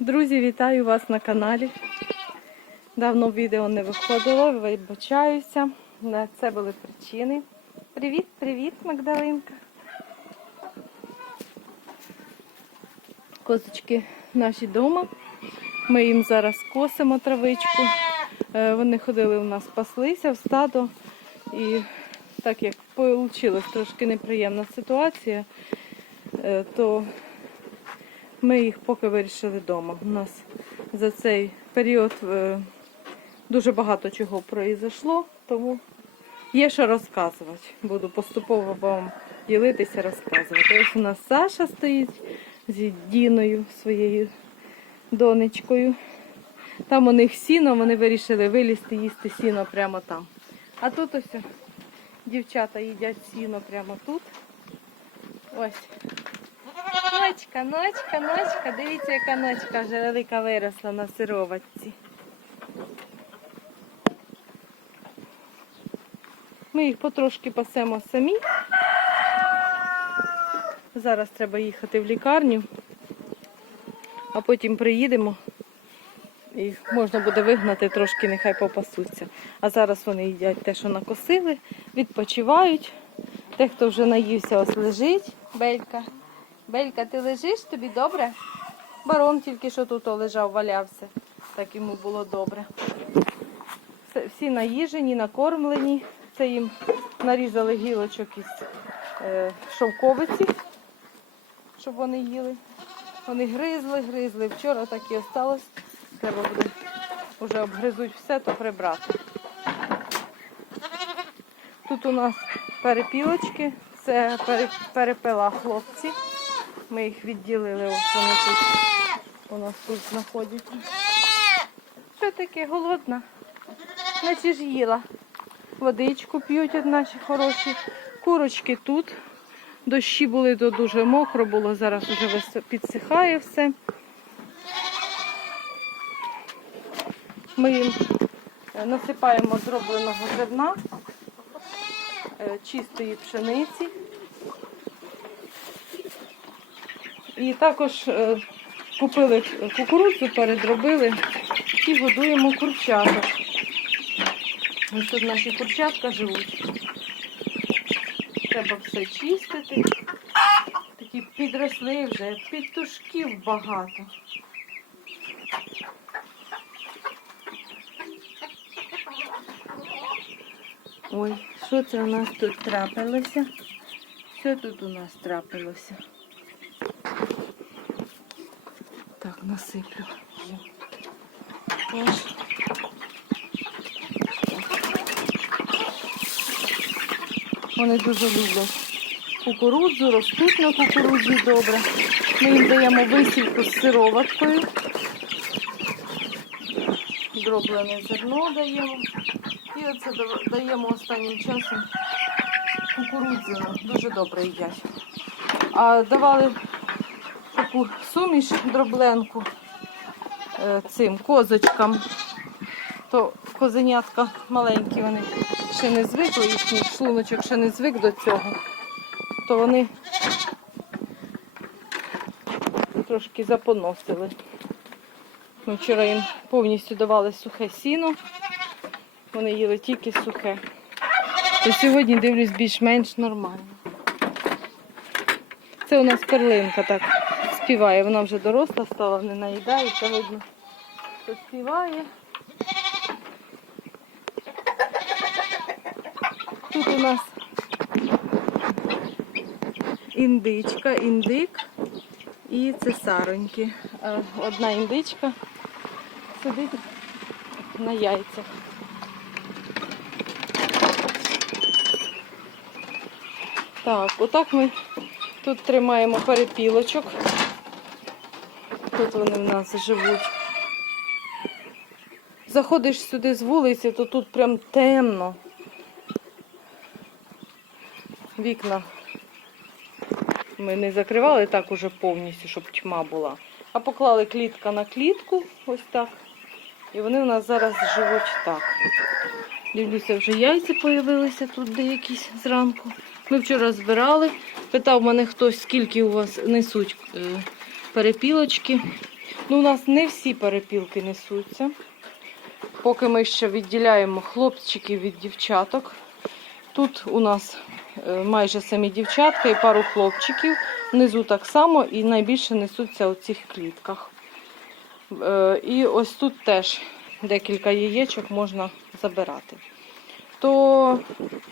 Друзі, вітаю вас на каналі. Давно відео не виходило, вибачаюся. Це були причини. Привіт, привіт, Магдалинка. Козочки наші вдома. Ми їм зараз косимо травичку. Е, Вони ходили у нас паслися в стадо. І так як вийшла трошки неприємна ситуація, е, то ми їх поки вирішили вдома. У нас за цей період е, дуже багато чого произошло, тому є що розказувати. Буду поступово вам ділитися, розказувати. Ось у нас Саша стоїть зі Діною, своєю донечкою. Там у них сіно, вони вирішили вилізти, їсти сіно прямо там. А тут ось дівчата їдять сіно прямо тут. Ось. Ночка, ночка, ночка. Дивіться, яка ночка вже велика виросла на сироватці. Ми їх потрошки пасемо самі. Зараз треба їхати в лікарню, а потім приїдемо. І можна буде вигнати трошки, нехай попасуться. А зараз вони їдять те, що накосили, відпочивають. Те, хто вже наївся, ось лежить. Белька. Белька, ти лежиш? Тобі добре? Барон тільки що тут лежав, валявся. Так йому було добре. Всі наїжені, накормлені. Це їм нарізали гілочок із е, шовковиці, щоб вони їли. Вони гризли, гризли. Вчора так і осталось. Треба буде вже обгризуть все, то прибрати. Тут у нас перепілочки, це пере- перепела хлопці. Ми їх відділили, ось вони тут у нас тут знаходяться. Що таке голодна? Наче ж їла. Водичку п'ють наші хороші. Курочки тут. Дощі були, то дуже мокро було, зараз вже підсихає все. Ми їм е, насипаємо зробленого зерна, е, чистої пшениці. І також е, купили кукурудзу, передробили і годуємо курчаток. Ось тут наші курчатка живуть. Треба все чистити. Такі підросли вже, підтушків багато. Ой, що це у нас тут трапилося? Що тут у нас трапилося? Так, насиплю. Ось. Вони дуже люблять кукурудзу, ростуть на кукурудзі добре. Ми їм даємо висівку з сироваткою. Дроблене зерно даємо. І оце даємо останнім часом кукурудзяну. Дуже добре їдять. А давали таку суміш дробленку е, цим козочкам. То козенятка маленькі, вони ще не звикли, їхній шлуночок ще не звик до цього. То вони трошки запоносили. Ми вчора їм повністю давали сухе сіно. Вони їли тільки сухе. То сьогодні дивлюсь більш-менш нормально. Це у нас перлинка так співає. Вона вже доросла стала, не наїдається, видно, що співає. Тут у нас індичка, індик і цесароньки. Е, Одна індичка сидить на яйцях. Так, отак ми тут тримаємо перепілочок. Тут вони в нас живуть. Заходиш сюди з вулиці, то тут прям темно. Вікна ми не закривали так уже повністю, щоб тьма була. А поклали клітка на клітку, ось так. І вони у нас зараз живуть так. Дивлюся, вже яйця з'явилися тут деякісь зранку. Ми вчора збирали. Питав мене хтось, скільки у вас несуть е, перепілочки. Ну, у нас не всі перепілки несуться. Поки ми ще відділяємо хлопчиків від дівчаток. Тут у нас е, майже самі дівчатка і пару хлопчиків. Внизу так само і найбільше несуться у цих клітках. Е, І ось тут теж декілька яєчок можна забирати. То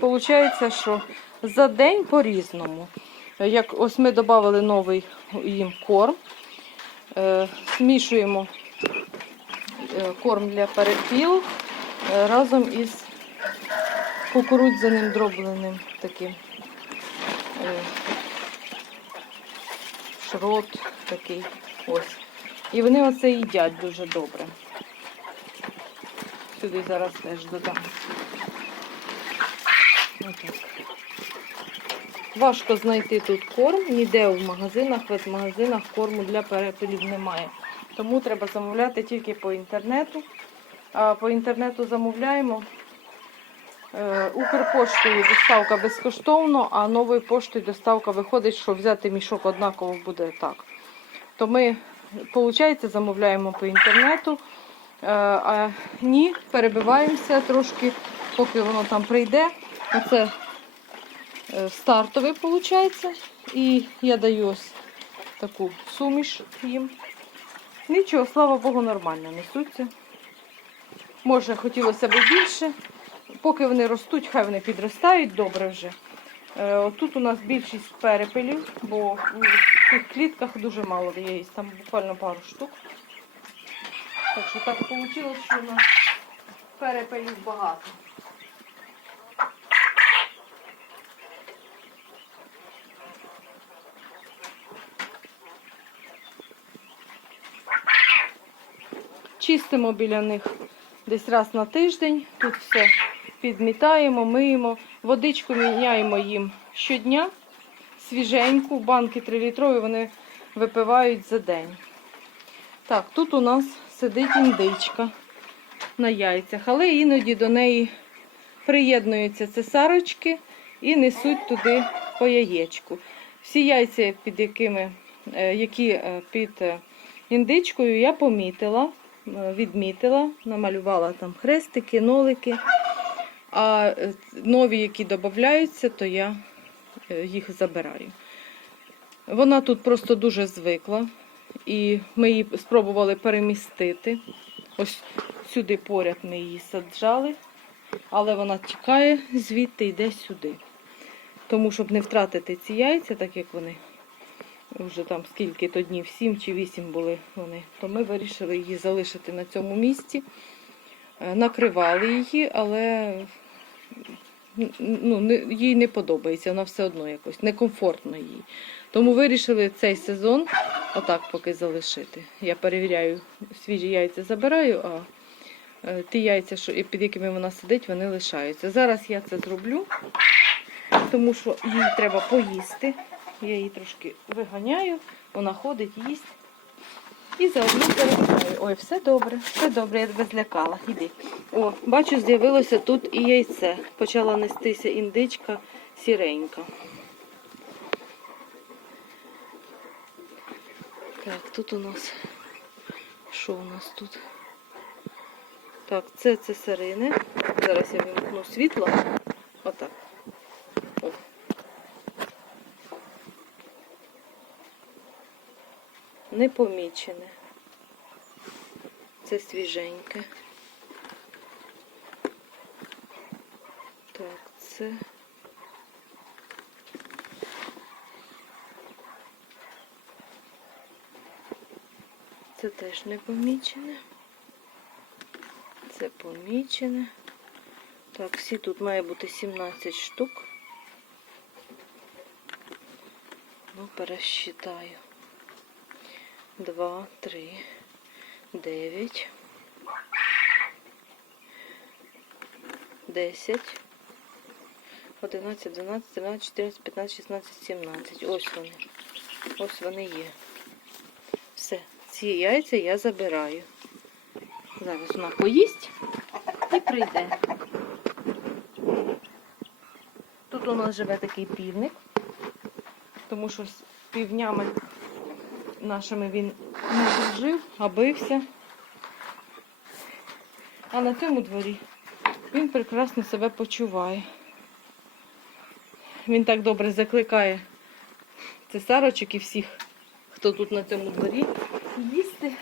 виходить, що за день по-різному. Як ось ми додали новий їм корм, е, змішуємо е, корм для перепіл е, разом із кукурудзяним дробленим таким шрот такий. Ось. І вони оце їдять дуже добре. Сюди зараз теж додам. Отак. Важко знайти тут корм, ніде в магазинах, в магазинах корму для перепелів немає. Тому треба замовляти тільки по інтернету. А по інтернету замовляємо. Е, Укрпоштою доставка безкоштовно, а новою поштою доставка виходить, що взяти мішок однаково буде так. То ми, виходить, замовляємо по інтернету. Е, А ні, перебиваємося трошки, поки воно там прийде. Оце стартовий, виходить. І я даю ось таку суміш їм. Нічого, слава Богу, нормально несуться. Може, хотілося б більше. Поки вони ростуть, хай вони підростають добре вже. Е, Отут у нас більшість перепелів, бо у цих клітках дуже мало яєць, там буквально пару штук. Так що так вийшло, що у нас перепелів багато. Чистимо біля них десь раз на тиждень. Тут все підмітаємо, миємо. Водичку міняємо їм щодня. Свіженьку, банки 3-літрові вони випивають за день. Так, тут у нас сидить індичка на яйцях, але іноді до неї приєднуються цесарочки і несуть туди по яєчку. Всі яйця, під якими, е, які е, під е, індичкою, я помітила, відмітила, намалювала там хрестики, нолики. А е, нові, які додаються, то я е, їх забираю. Вона тут просто дуже звикла, і ми її спробували перемістити. Ось сюди поряд ми її саджали, але вона тікає звідти йде сюди. Тому, щоб не втратити ці яйця, так як вони вже там скільки то днів, 7 чи 8 були вони, то ми вирішили її залишити на цьому місці. Е, Накривали її, але ну, їй не подобається, вона все одно якось некомфортно їй. Тому вирішили цей сезон отак поки залишити. Я перевіряю, свіжі яйця забираю, а е, ті яйця, що, під якими вона сидить, вони лишаються. Зараз я це зроблю, тому що їй треба поїсти. Я її трошки виганяю, вона ходить, їсть. І заодно перебираю. Ой, все добре, все добре, я тебе злякала. Іди. О, бачу, з'явилося тут і яйце. Почала нестися індичка сіренька. Так, тут у нас. Що у нас тут? Так, це цесарини. Зараз я вимкну світло. Отак. Непомічене. Це свіженьке. Так, це. Це теж не помічене. Це помічене. Так, всі тут має бути 17 штук. Ну, пересчитаю. Два, три, дев'ять, десять, одинадцять, дванадцять, тринадцять, чотирнадцять, п'ятнадцять, шістнадцять, сімнадцять. Ось вони. Ось вони є. Все. Ці яйця я забираю. Зараз вона поїсть і прийде. Тут у нас живе такий півник, тому що з півнями нашими він не дружив, а бився. А на цьому дворі він прекрасно себе почуває. Він так добре закликає цесарочок і всіх, хто тут на цьому дворі, їсти.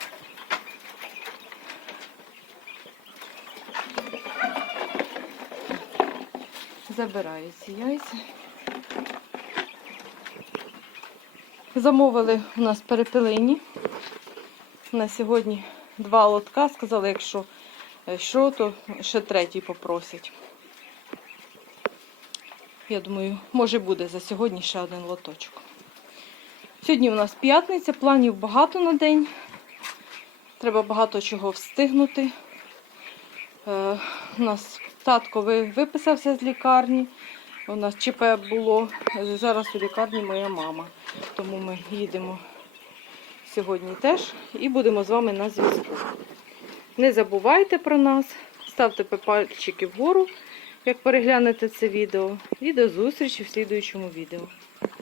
Забирає ці яйця. Замовили у нас перепелині. На сьогодні два лотка. Сказали, якщо що, то ще третій попросять. Я думаю, може буде за сьогодні ще один лоточок. Сьогодні у нас п'ятниця, планів багато на день. Треба багато чого встигнути. Е, у нас татко виписався з лікарні. У нас ЧП було. Зараз у лікарні моя мама. Тому ми їдемо сьогодні теж і будемо з вами на зв'язку. Не забувайте про нас, ставте пальчики вгору, як переглянете це відео. І до зустрічі в слідуючому відео.